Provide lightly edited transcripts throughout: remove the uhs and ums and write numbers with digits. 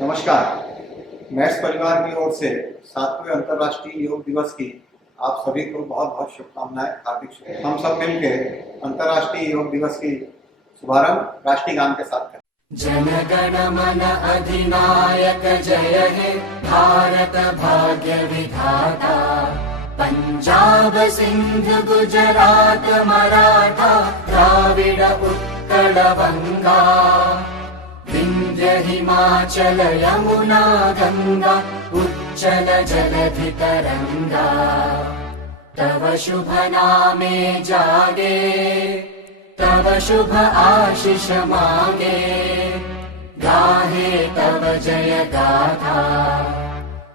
नमस्कार, मैथ्स परिवार की ओर से 7वें अंतर्राष्ट्रीय योग दिवस की आप सभी को बहुत बहुत शुभकामनाएं, हार्दिक शुभकामनाएं। हम सब मिलकर अंतर्राष्ट्रीय योग दिवस की शुभारंभ राष्ट्रीय गान के साथ करें। जन गण मन अधिनायक जय हे भारत भाग्य विधाता, पंजाब सिंध गुजरात मराठा द्राविड उत्कल बंगा, विंध्य हिमाचल यमुना गंगा उच्चल जलधि तरंगा, तव शुभ नामे जागे तव शुभ आशीष मांगे, गाहे तव जय गाथा।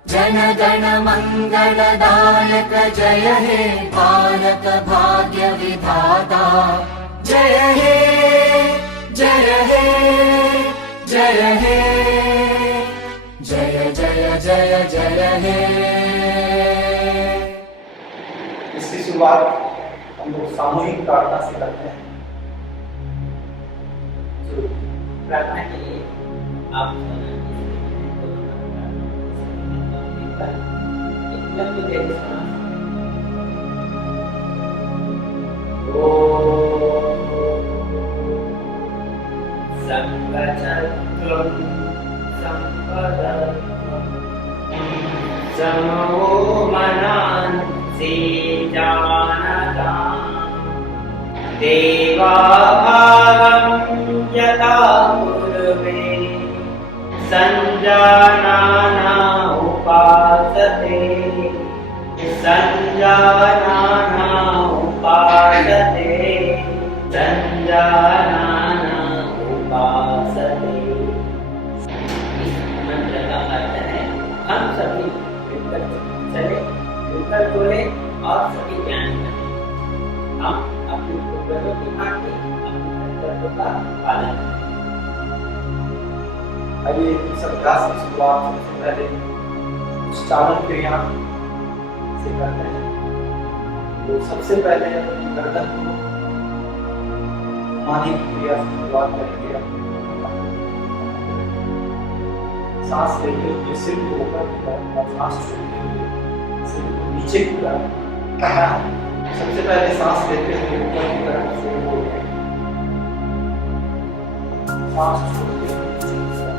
जन गण मंगलदायक जय हे भारत भाग्य विधाता, जय हे जय हे जय हे जय जय जय जय हे। इसकी शुरुआत हम लोग सामूहिक प्रार्थना से करते हैं। प्रार्थना के लिए आप देवाभावं यथा पूर्वे संजानाना उपासते, संजानाना उपासते, संजानाना उपासते। इस मंत्र का अर्थ है हम सभी मिलकर चले, मिलकर बोले और सभी ज्ञान करें। हम अपनी पूर्वजों की भांति अपने कर्तव्यों का पालन करें। आइए इस अभ्यास की शुरुआत सबसे पहले उच्चारण क्रिया से करते हैं। तो सबसे पहले अपनी गर्दन को घुमाने की क्रिया से शुरुआत करेंगे। सांस लेते हुए सिर को ऊपर की तरफ और सांस छोड़ते हुए सिर को नीचे की तरफ करना है। सबसे पहले सांस लेते हुए ऊपर की तरफ से बोलें, सांस छोड़ते हुए नीचे की तरफ।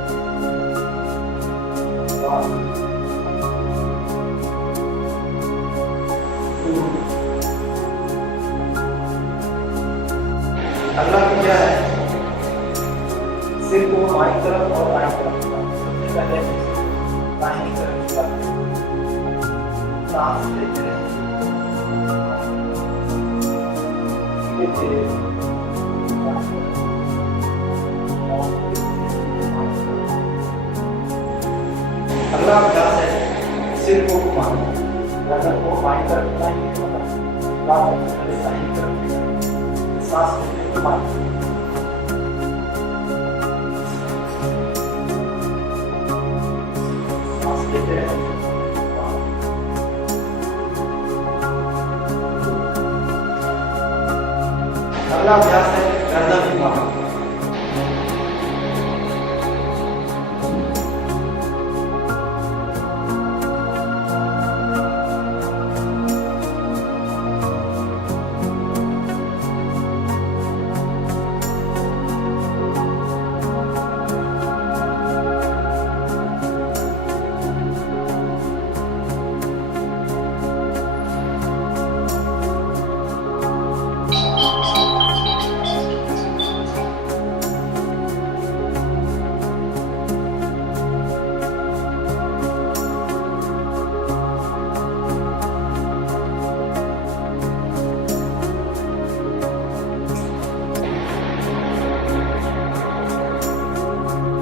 अगला क्रिया है सिर को बाईं तरफ और दाईं तरफ। सबसे पहले दाईं तरफ सांस लेते हैं, अगला अभ्यास है सिर को घुमाना। गर्दन को बाईं तरफ घुमाएंगे, दाईं तरफ सांस लेते हुए घुमाएंगे। सांस लेते रहें। अगला अभ्यास है गर्दन घुमाना।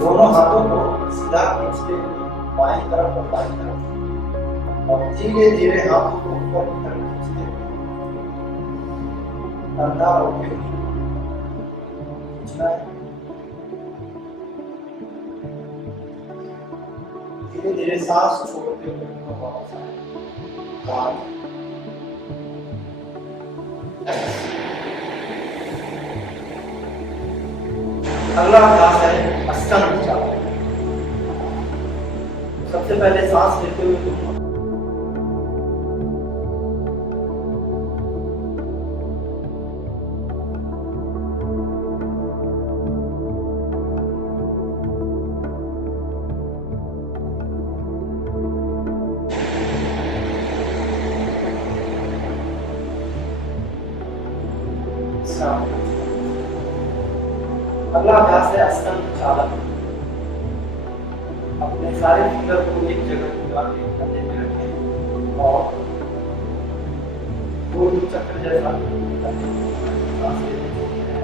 दोनों हाथों को सीधा खींचते हुए बाईं तरफ और दाईं तरफ, और धीरे धीरे हाथों को ऊपर की तरफ खींचते हुए कंधा और गिरनी खींचना है। धीरे धीरे सांस छोड़ते हुए वापस आए। अगला अभ्यास है अष्टांग चालन। सबसे पहले सांस लेते हुए तुम अगला अभ्यास है अष्टांग चालन। अपने सारे फिंगर को एक जगह लगा के कंधे पे रखें और गोल चक्कर जैसा सांस लेते हैं।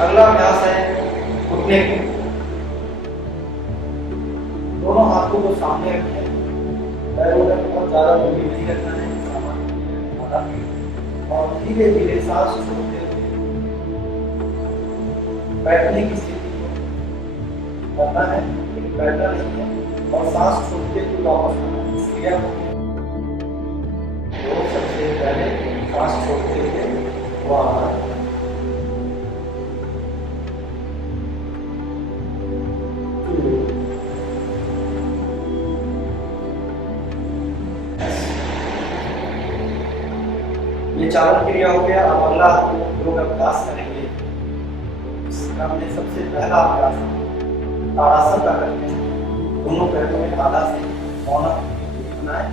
अगला अभ्यास है घुटने के। दोनों हाथों को सामने रखें, पैरों में बहुत ज्यादा दूरी नहीं रखना है, सामान्य और धीरे धीरे सांस छोड़ते हुए बैठने की स्थिति को करना है, लेकिन बैठना नहीं है और सांस छोड़ते हुए वापस आना है। इस क्रिया को सबसे पहले सांस छोड़ते हुए वहां ये चालन क्रिया हो गया। अब अगला हम लोग अभ्यास करेंगे। इसका हमने सबसे पहला अभ्यास ताड़ासन का करते हैं। दोनों पैरों में आधा से पौना बनाए,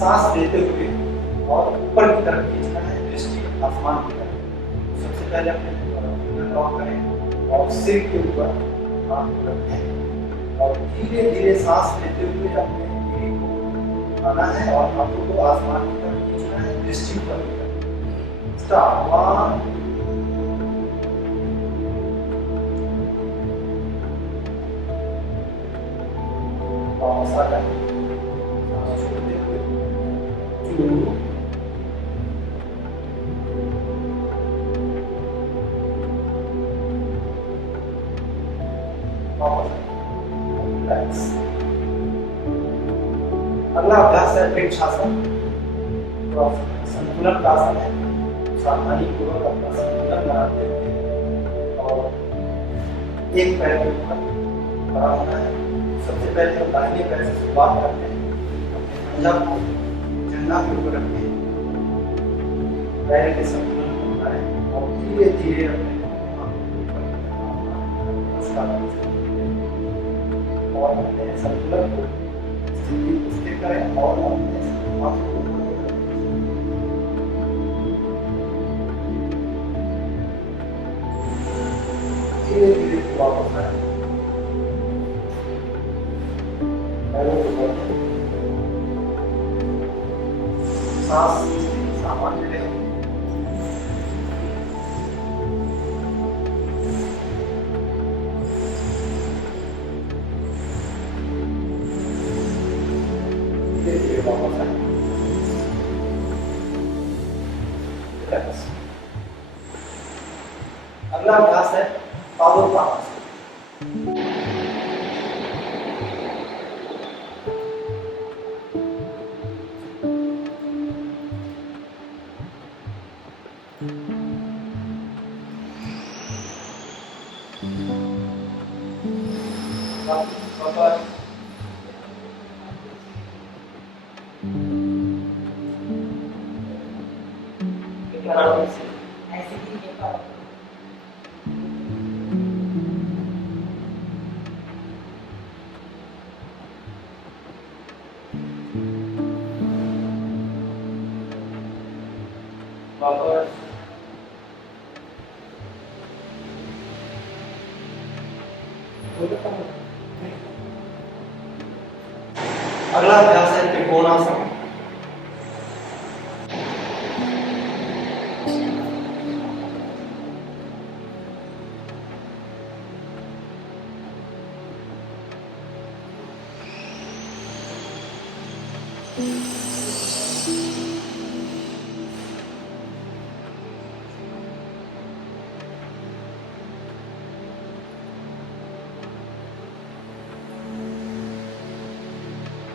सांस लेते हुए और ऊपर की तरफ खींचना है, दृष्टि आसमान की तरफ। सबसे पहले अपने लॉक करें और सिर के ऊपर हाथ रखें और धीरे धीरे सांस लेते हुए अपने गिरी को आना है और हाथों को आसमान की तरफ खींचना है, दृष्टि पर। स्टार्ट 1 वापस आ जाए, सांस छोड़ते हुए 2 वापस। अगला अभ्यास है वृक्षासन। संतुलन का आसन है। सावधानी पूर्वक अपना संतुलन बनाते हुए और एक पैर के ऊपर खड़ा होना है। सबसे पहले हम दाहिने पैर से शुरुआत करते हैं। अपने पंजा को जंघा के ऊपर रखते हैं, पैर के संतुलन को बनाएं और धीरे धीरे अपने और अपने संतुलन को स्थिर करें और अपने हाथ को धीरे धीरे वापस आए, पैरों को बढ़े, सांस सामान्य रहे। धीरे धीरे वापस आए। अगला अभ्यास है पादों का आसन। ऐसे ही वापस अगला अभ्यास है त्रिकोणासन।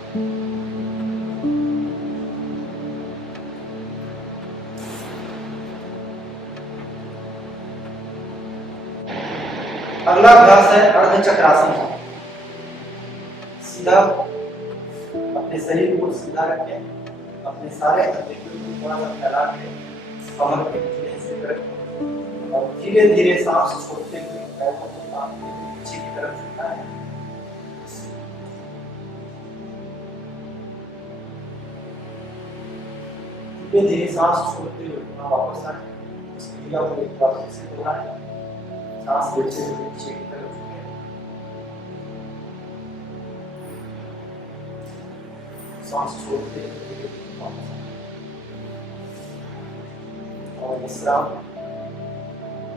अगला अभ्यास है अर्ध चक्रासन। सीधा अपने शरीर को सीधा रखें, अपने सारे हथेली को थोड़ा सा फैला के कमर के नीचे से रखें और धीरे धीरे सांस छोड़ते हुए पैरों को आपके पीछे की तरफ झुकाएं। धीरे धीरे सांस छोड़ते हुए वापस आए। इस क्रिया को एक बार फिर से दोहराएं। सांस लेते हुए पीछे की तरफ झुकें, सांस छोड़ते हुए वापस आएं। और विश्राम।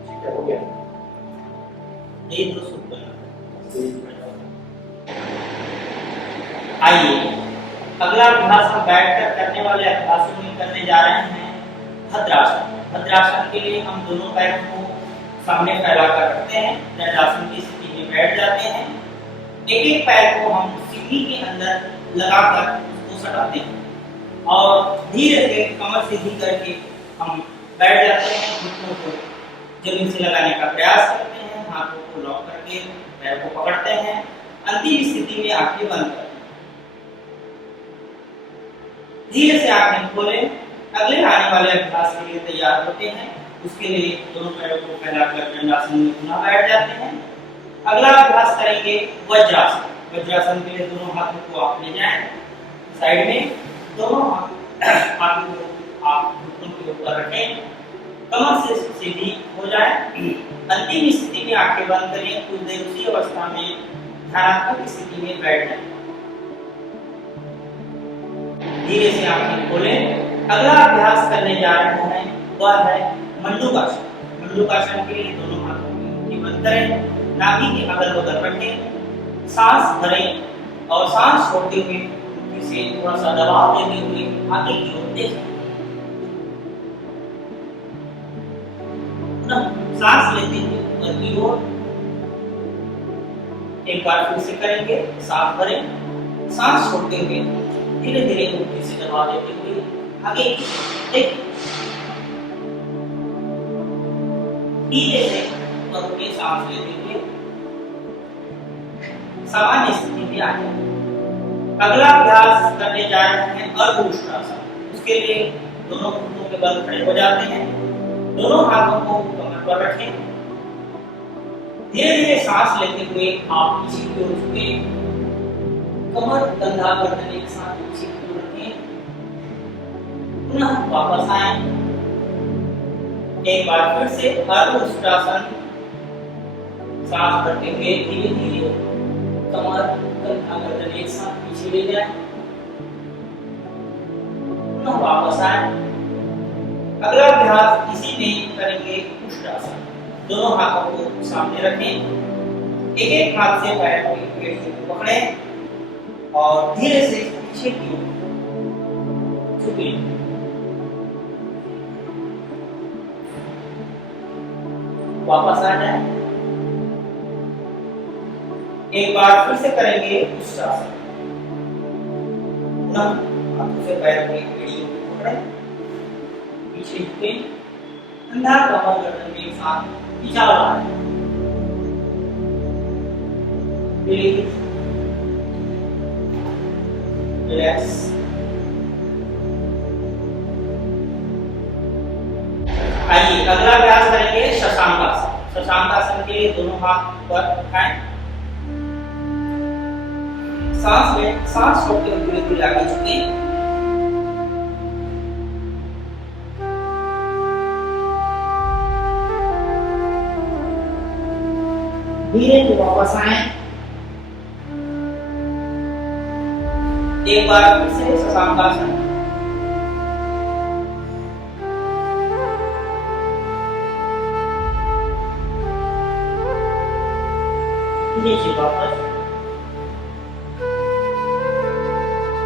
ठीक है, हो गया। नहीं तो सुन आइए अगला अभ्यास हम बैठकर करने वाले अभ्यासों में करने जा रहे हैं भद्रासन। भद्रासन के लिए हम दोनों पैरों को सामने फैला कर रखते हैं, दंडासन की स्थिति में बैठ जाते हैं। एक एक पैर को हम सीढ़ी के अंदर लगाकर उसको सटाते हैं और धीरे से कमर सीधी करके हम बैठ जाते हैं। घुटनों को जमीन से लगाने का प्रयास करते हैं, हाथों को लॉक करके पैर को पकड़ते हैं। अंतिम स्थिति में आंखें बंद करते हैं। धीरे से आंखें खोलें। अगले आने वाले अभ्यास के लिए तैयार होते हैं। उसके लिए दोनों पैरों को फैलाकर दंडासन में पुनः बैठ जाते हैं। अगला अभ्यास करेंगे वज्रासन। वज्रासन के लिए दोनों हाथों को आप ले जाएं साइड में, दोनों हाथों को आप घुटनों के ऊपर रखें, कमर से सीधी हो जाए। अंतिम स्थिति में आंखें बंद करें। कुछ देर उसी अवस्था में ध्यानात्मक स्थिति में बैठ जाएं। धीरे से आंखें खोलें। अगला अभ्यास करने जा रहे हैं वह है मंडूकासन। मंडूकासन के लिए दोनों हाथों की मुट्ठी बंद करें, नाभि के अगल बगल रखें, सांस भरें और सांस छोड़ते हुए मुट्ठी से थोड़ा सा दबाव देते हुए आगे की ओर देखें। सांस लेते हुए ऊपर की ओर एक बार फिर से करेंगे। सांस भरें, सांस छोड़ते हुए धीरे धीरे मुट्ठी से दबाव देते हुए आगे की ओर देखें। धीरे से ऊपर के सांस लेते हुए सामान्य स्थिति में आ जाए। अगला अभ्यास करने जा रहे हैं अर्ध उष्ट्रासन। उसके लिए दोनों घुटनों के बल खड़े हो जाते हैं, दोनों हाथों को कमर पर रखें। धीरे धीरे सांस लेते हुए आप पीछे की ओर झुकें, कमर कंधा गर्दन एक साथ पीछे की ओर रखें, पुनः वापस आए। एक बार फिर से अर्ध उष्ट्रासन। सांस भरते हुए धीरे धीरे कमर कंधा गर्दन एक साथ पीछे ले जाए, पुनः वापस आए। अगला अभ्यास इसी में करेंगे उष्ट्रासन। दोनों हाथों को सामने रखें, एक एक हाथ से पैर को पेट को पकड़ें और धीरे से पीछे की ओर झुकें। वापस आ जाए। एक बार फिर से करेंगे उष्ट्रासन। हाथों से पैर को एड़ी को पकड़ें, पीछे झुकें, कंधा कमर गर्दन एक साथ खींचा हुआ है। रिलैक्स। आइए अगला अभ्यास करेंगे शशांकासन। शशांकासन के लिए दोनों हाथ पर उठाएं, सांस लें, सांस छोड़ते हुए धीरे धीरे आगे झुकें। धीरे से वापस आए। एक बार फिर से शशांकासन। धीरे से वापस।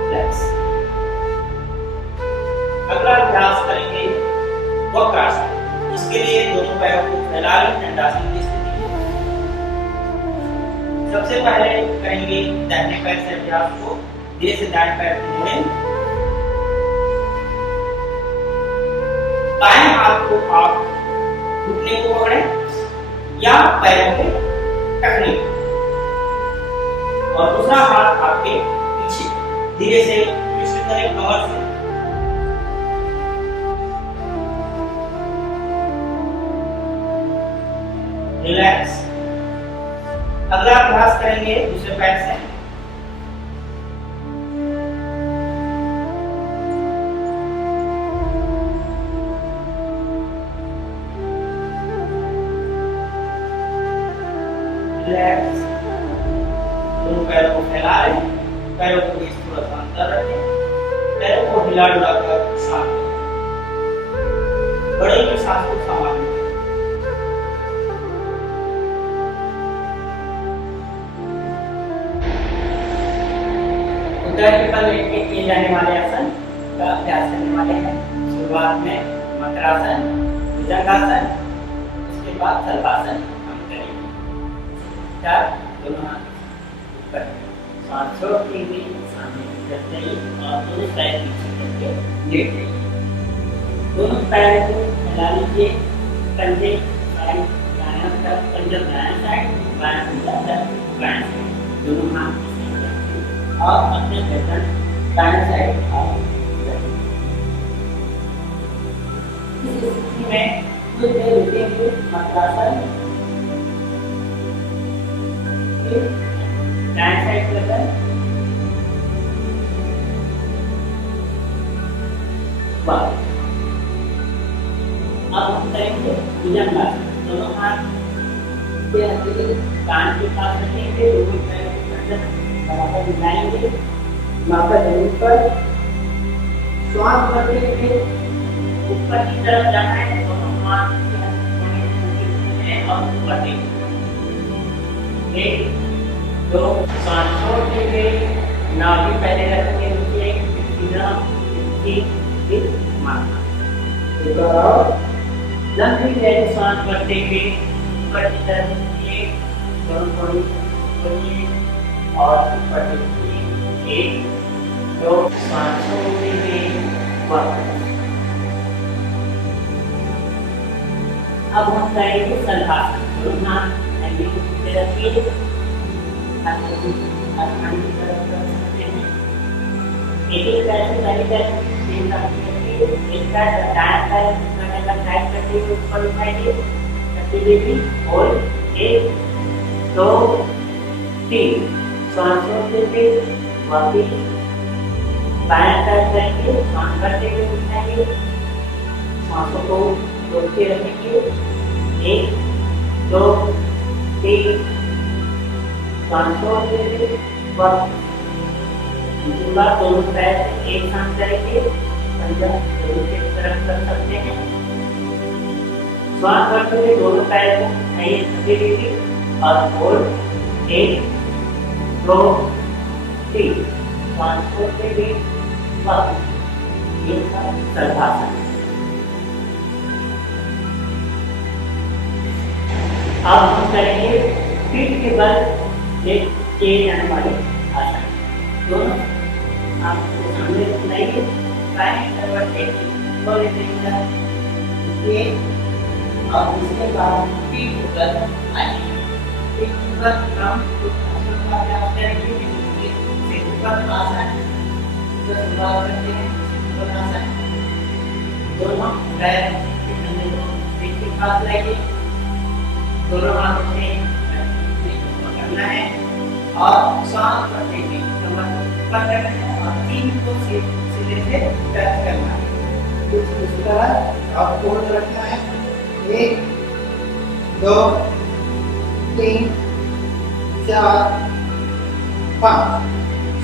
रिलैक्स। अगला अभ्यास करेंगे वक्रासन। इसके लिए दोनों पैरों को फैला लें दंडासन की स्थिति में। सबसे पहले करेंगे दाहिने पैर से अभ्यास को। धीरे से दाएं पैर को मोड़ें। बाएं हाथ को आप घुटने को पकड़ें या पैरों के टखने को, और दूसरा हाथ आपके पीछे धीरे से ट्विस्ट करें कमर से। रिलैक्स। अगला अभ्यास करेंगे दूसरे पैर से। रिलैक्स। दोनों पैरों को फैला लें, पैरों को बीच थोड़ा सा अंतर रखें, पैरों को हिला डुला कर सांस लें। बड़े की सांस को संभालें। उदर पर लेट के किए जाने वाले आसन का अभ्यास करने वाले हैं। शुरुआत में मकरासन, भुजंगासन, उसके बाद सर्वासन हम करेंगे। दोनों हाथ ऊपर, सांस छोड़ते हुए सामने करते ही और दोनों पैर पीछे करके लेट जाइए। दोनों पैर को फैला लीजिए, कंधे दाएं दायां तरफ, कंधे दायां साइड, बायां कंधा तरफ बायां साइड, दोनों हाथ और अपने गर्दन दाएं साइड और इस स्थिति में कुछ देर रुके हुए मकरासन, दाएं साइड गर्दन, अब हम करेंगे भुजंगासन। दोनों हाथ कान के पास रखेंगे, दोनों पैरों को बराबर मिलाएंगे, माथा जमीन पर, श्वास भरते हुए ऊपर की तरफ जाना है, दोनों हाथ और ऊपर देखिए। 1 2 श्वास छोड़ते हुए नाभि पहले रखेंगे नीचे, सीधा 3 माथा। लंबी गहरी श्वास भरते हुए ऊपर की तरफ नीचे, दोनों थोड़ी और ऊपर देखिए। 1 2 श्वास छोड़ते हुए वापस। अब हम करेंगे सर्वासन। दोनों हाथ ऐसे पीछे रखिए, आसमान की तरफ कर सकते हैं। एक पैर से दाहिने पैर तीन रखिए, एक पैर दायां पैर लगातार टाइट करते हुए ऊपर उठाइए, करते हुए और 1 2 3 श्वास छोड़ते हुए वापस बायां पैर करेंगे, श्वास करते हुए उठाइए, श्वासों को रोक के रखेंगे। 1 2 3 श्वास छोड़ते हुए वापस। दूसरी बार दोनों पैर एक साथ करेंगे, पंजा दोनों की तरफ कर सकते हैं। श्वास करते हुए दोनों पैर को उठाइए धीरे और होल्ड। 1 2 3 श्वास छोड़ते हुए वापस। ये सर्वासन। अब हम करेंगे पीठ के बल लेट किए जाने वाले आसन। दोनों आपको सामने लाइए, बाएं करवट देखिए, थोड़े देर ये और उसके बाद पीठ ऊपर आइए। पीठ ऊपर हम आसन का अभ्यास करेंगे। ऊपर आसन शुरुआत करते हैं। ऊपर आसन, दोनों पैर पीठ के पास लाइए, दोनों हाथों से पकड़ना है और सांस करते हुए कमर को ऊपर करना है और 3 को सीधे से टच करना है। कुछ इस तरह और होल्ड रखना है। 1 2 3 4 5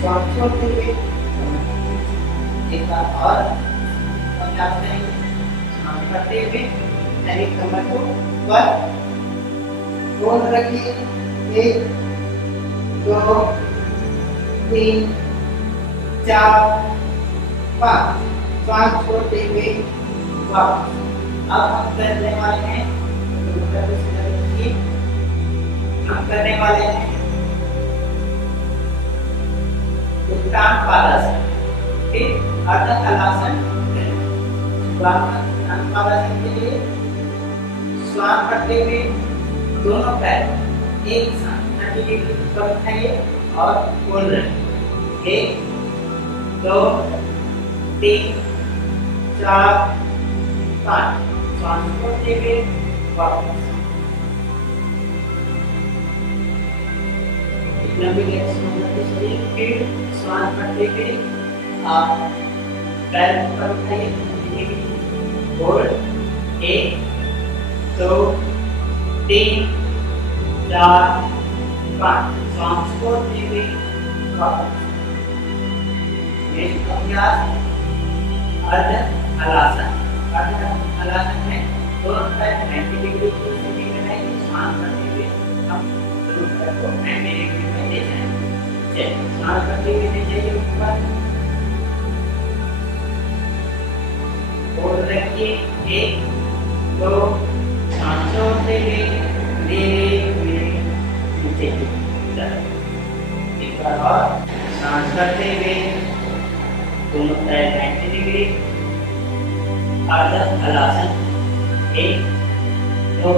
श्वास छोड़ते हुए एक बार और अभ्यास करेंगे। सांस करते हुए पहले कमर को ऊपर होल्ड रखिए। 1 2 3 4 5 श्वास छोड़ते हुए वापस। अब हम करने वाले हैं, हम करने वाले हैं उत्तान पादासन, फिर अर्ध हलासन करें। उत्तान पादासन के लिए श्वास करते हुए दोनों पैर एक साथ 30 डिग्री पर उठाइए और बोल रहे 1 2 3 4 5। श्वास छोड़ते हुए वापस लंबी शरीर, फिर श्वास करते हुए आप पैर ऊपर उठाइए, होल्ड 1 2 3 4 5। श्वास छोड़ते हुए वापस। ये अभ्यास अर्ध हलासन। अर्ध हलासन है दोनों पैर 90 डिग्री की स्थिति में रहेंगे। श्वास करते हुए हम दोनों पैर को 90 डिग्री में ले जाएंगे। श्वास करते हुए ले जाइए ऊपर, और रखिए 1 2। श्वास छोड़ते हुए धीरे नीचे की तरफ। एक बार और सांस करते हुए दोनों पैर 90 डिग्री, अर्ध हलासन 1 2।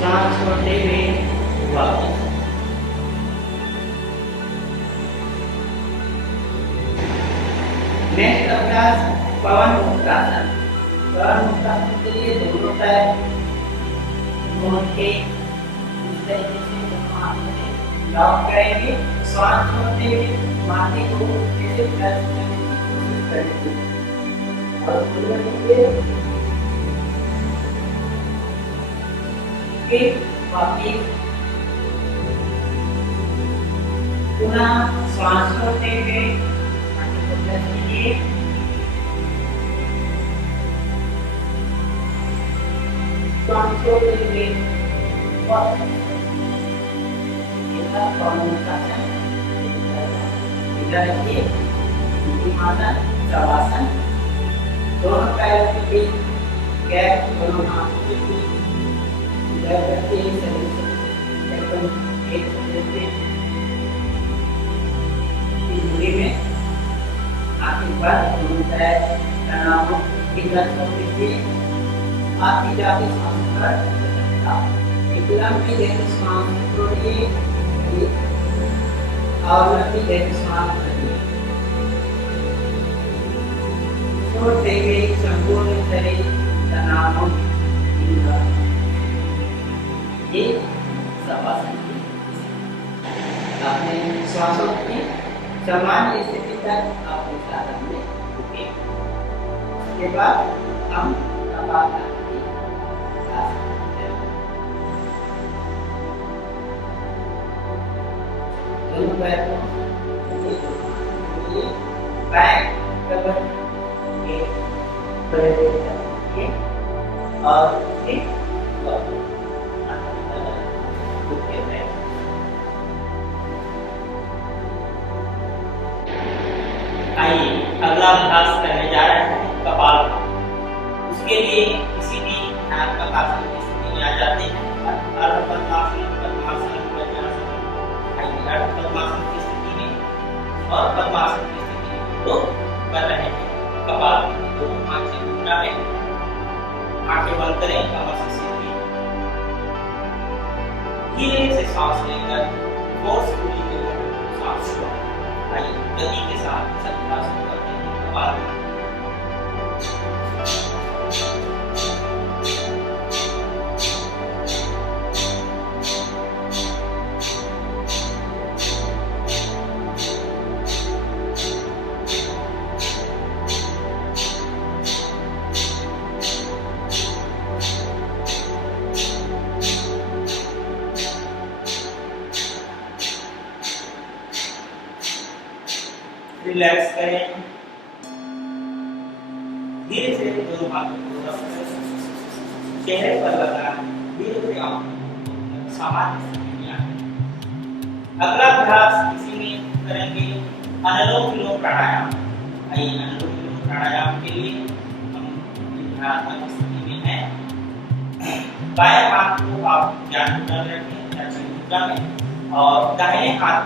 सांस छोड़ते हुए वापस। नेक्स्ट अभ्यास पवन मुक्तासन। पवन मुक्तासन के लिए दोनों पैर मोड़ के इस तरीके से लॉक करेंगे। श्वास छोड़ते हुए माथे को ऐसे प्रेस करने की कोशिश करेंगे और फिर वापिस पुनः श्वास छोड़ते हुए माथे को प्रेस कीजिए। श्वास छोड़ते हुए वापस। इधर रखिए शवासन। दोनों पैरों के बीच गैप, दोनों हाथों के बीच इधर रखिए। शरीर से एकदम एक दूसरे की दूरी में आगे बढ़ दोनों पैर तनाव इधर छोड़ दीजिए। आगे जाके सांस पर एक लंबी गहरी सांस छोड़िए और लंबी गहरी सांस छोड़िए। छोड़ते हुए संपूर्ण शरीर तनाव ये शवासन की। अपने श्वासों की सामान्य स्थिति तक अपने साधन में रुके। उसके बाद हम कपालभाति दोनों पैर को बैक कवर के और एक आइए अगला अभ्यास करने जा रहे हैं कपालभाति। उसके लिए किसी भी आसन की स्थिति में आ जाते हैं। अर्ध पद्मासन, पद्मासन, वज्रासन। अर्ध पद्मासन की स्थिति में और पद्मासन की स्थिति में तो कर रहे हैं कपालभाति। दोनों आंख से मुद्रा में आंखें बंद करें, कमर से सीधी धीरे से सांस लेकर फोर्सफुली सांस छोड़ें। आइए गति के साथ अभ्यास करते हैं कपालभाति। रिलैक्स करें। धीरे से दोनों हाथों को चेहरे पर लगाएं। धीरे धीरे आप सामान्य स्थिति में आएं। अगला अभ्यास इसी में करेंगे अनुलोम विलोम प्राणायाम। आइए अनुलोम विलोम प्राणायाम के लिए हम ध्यानात्मक स्थिति में हैं। बाएं हाथ को आप ज्ञान मुद्रा में रखें, मुद्रा में, और दाहिने हाथ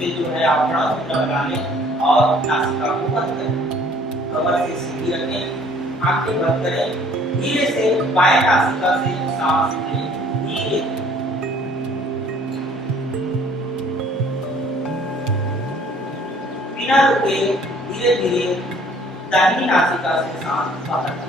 से जो है आप बड़ा सूत्र लगा लें और नासिका को बंद करें। कमर से सीधी रखें, आंखें बंद करें, धीरे से बाएं नासिका से सांस लें, धीरे बिना रुके धीरे धीरे दाहिनी नासिका से सांस बाहर करें।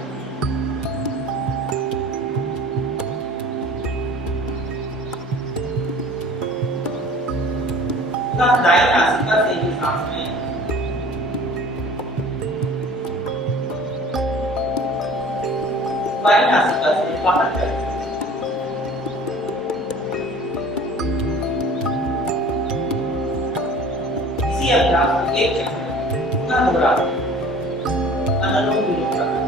दाईं नासिका से ही सांस लें, बाईं नासिका से बाहर करें। इसी अभ्यास को एक चक्र पुनः दोहराएं, अनुलोम विलोम करें।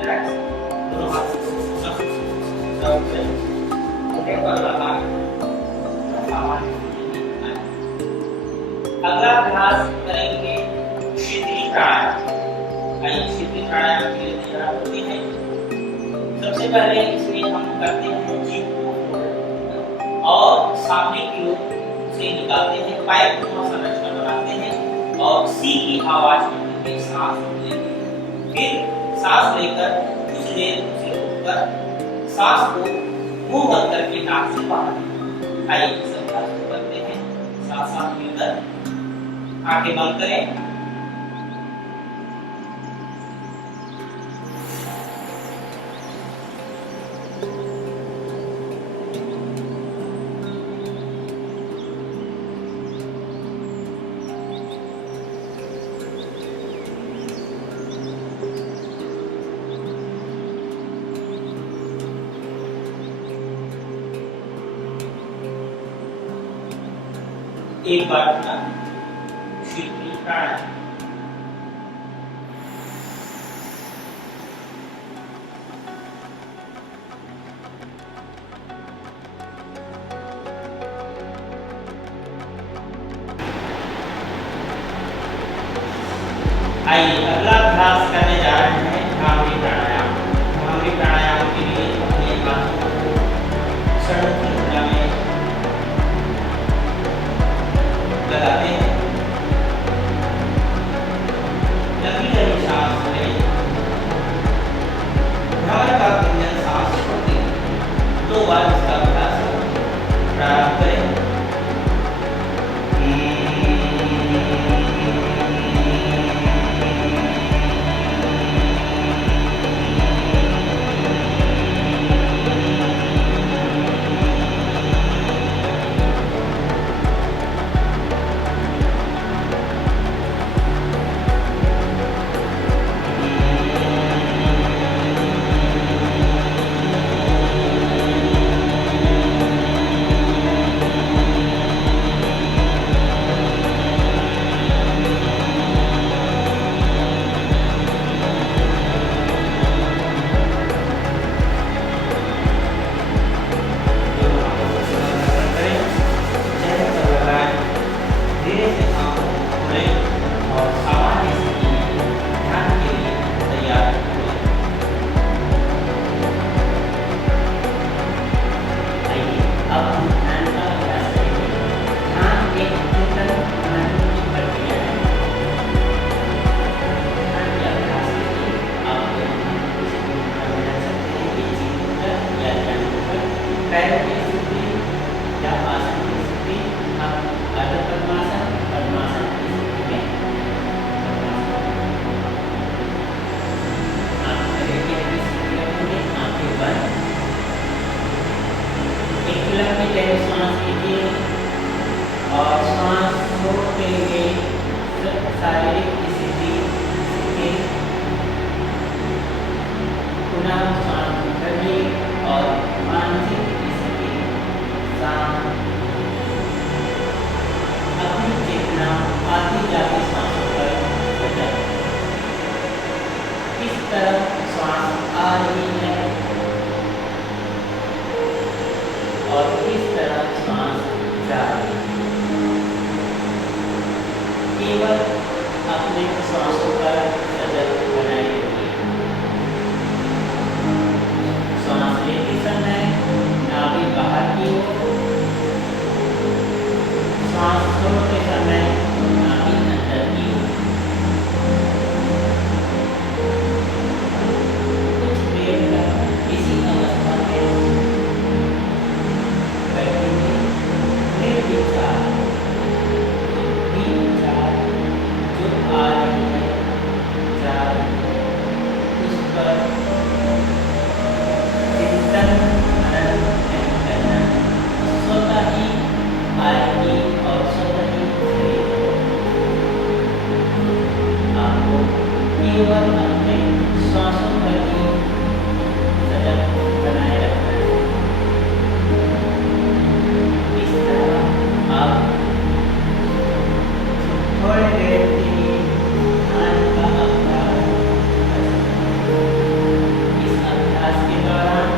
Relax. दोनों हाथ घुटने पर लगा अगला अभ्यास करेंगे शीतली प्राणायाम। आइए शीतली प्राणायाम के लिए तैयार होते हैं। सबसे पहले इसमें हम करते हैं जीभ को और सामने की ओर से निकालते हैं, पाइप को संरचना बनाते हैं और सी की आवाज में सांस लेते हैं। फिर सांस लेकर कुछ देर उसे रोककर सांस को मुंह बंद करके नाक से बाहर। आइए इस अभ्यास को करते हैं। साथ साथ मिलकर आंखें बंद करें, एक बार पुनः शीतली प्राणायाम। आइए अगला अभ्यास करने जा रहे हैं भ्रामरी प्राणायाम। भ्रामरी प्राणायाम के लिए अपने हाथों को षड्भुज मुद्रा में लगाते हैं। लंबी लंबी सांस लें, भ्रमर का गुंजन सांस छोड़ते हैं। 2 बार इसका अभ्यास प्रारंभ करें। और इस तरह सांस जा रही है। केवल अपने सांसों पर नजर बनाए रखिए। सांस लेते समय नाभि बाहर की ओर, सांस छोड़ते समय नाभि अंदर की ओर। कुछ देर तक इसी अवस्था में बैठेंगे। निर्विचार विचार जो आ रही है जा रही है, उस पर चिंतन मनन नहीं करना। स्वतः ही आएगी और स्वतः ही चलेगी। आपको केवल अपने श्वासों पर ही सजग बनाए रखना है। इस तरह आप थोड़ी देर के लिए ध्यान का अभ्यास कर सकते हैं। इस अभ्यास के दौरान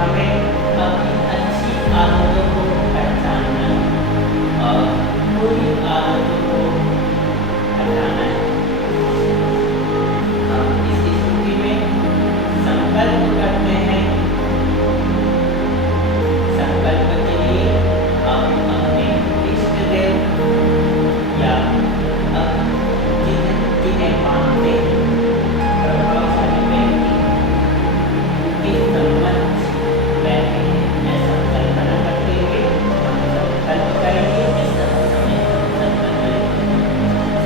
हमें अपनी अच्छी आदतों को पहचानना और बुरी आदतों को हटाना है। हम इस स्थिति में संकल्प करते हैं। संकल्प के लिए आप अपने इष्ट देव या जिन्हें मानते हैं प्रभावशाली व्यक्ति के संबंध बैठे हैं। ऐसा कल्पना करते हुए हम संकल्प करेंगे। इस समय संकल्प करेंगे।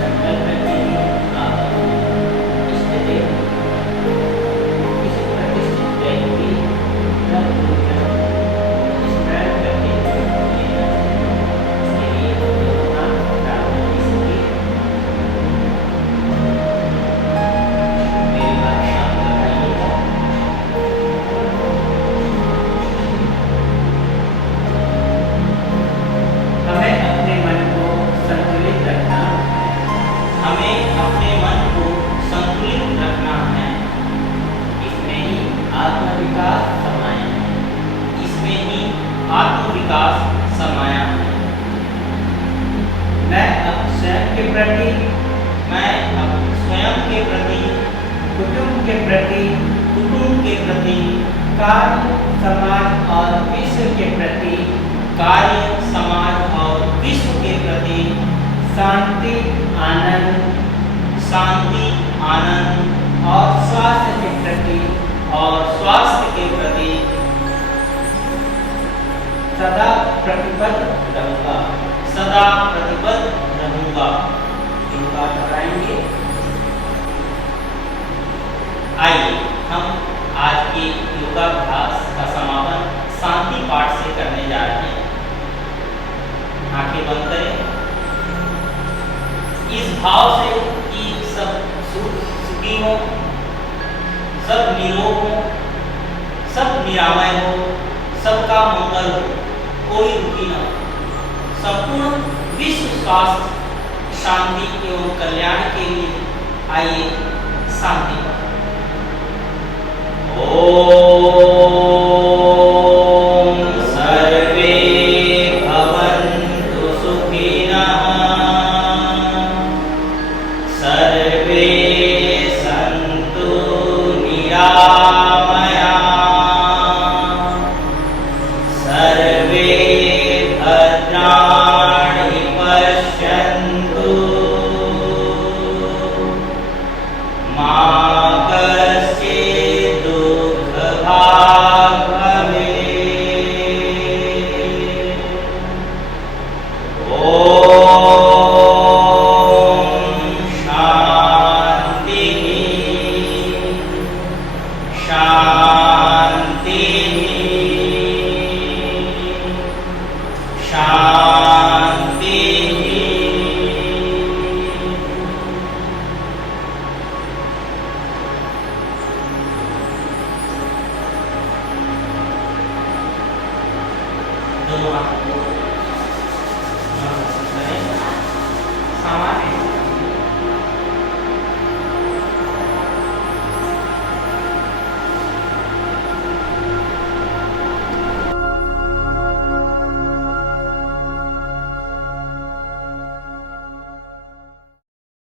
संकल्प के लिए आप अपने इष्ट देव किसी प्रतिष्ठित व्यक्ति या गुरुजन स्मरण करके लेना चाहिए। इसके लिए दोनों हाथ प्रार्थना कीजिए। मेरी बात आप दोहराइएगा। हमें अपने मन को संतुलित रखना। हमें अपने मन को संतुलित रखना है। इसमें ही आत्मविकास समाया है। इसमें ही आत्मविकास समाया है। मैं अब स्वयं के प्रति, कुटुंब के प्रति, कार्य समाज और विश्व के प्रति, शांति आनंद और स्वास्थ्य के प्रति सदा प्रतिबद्ध रहूंगा। इन बात दोहराएंगे। आइए हम आज के योगाभ्यास का समापन शांति पाठ से करने जा रहे हैं। आंखें बंद करें। इस भाव से कि सब सुखी हो, सब निरोग हो, सब निरामय हो, सबका मंगल हो, कोई दुखी न हो। संपूर्ण विश्व स्वास्थ्य, शांति एवं कल्याण के लिए आइए शांति पाठ। ओम सर्वे भवन्तु सुखिनः, सर्वे सन्तु निरामयाः, सर्वे भद्राणि पश्यन्तु, मा कश्चित् दुःखभाग् भवेत्। ओम शान्तिः शान्तिः शान्तिः। दोनों हाथों को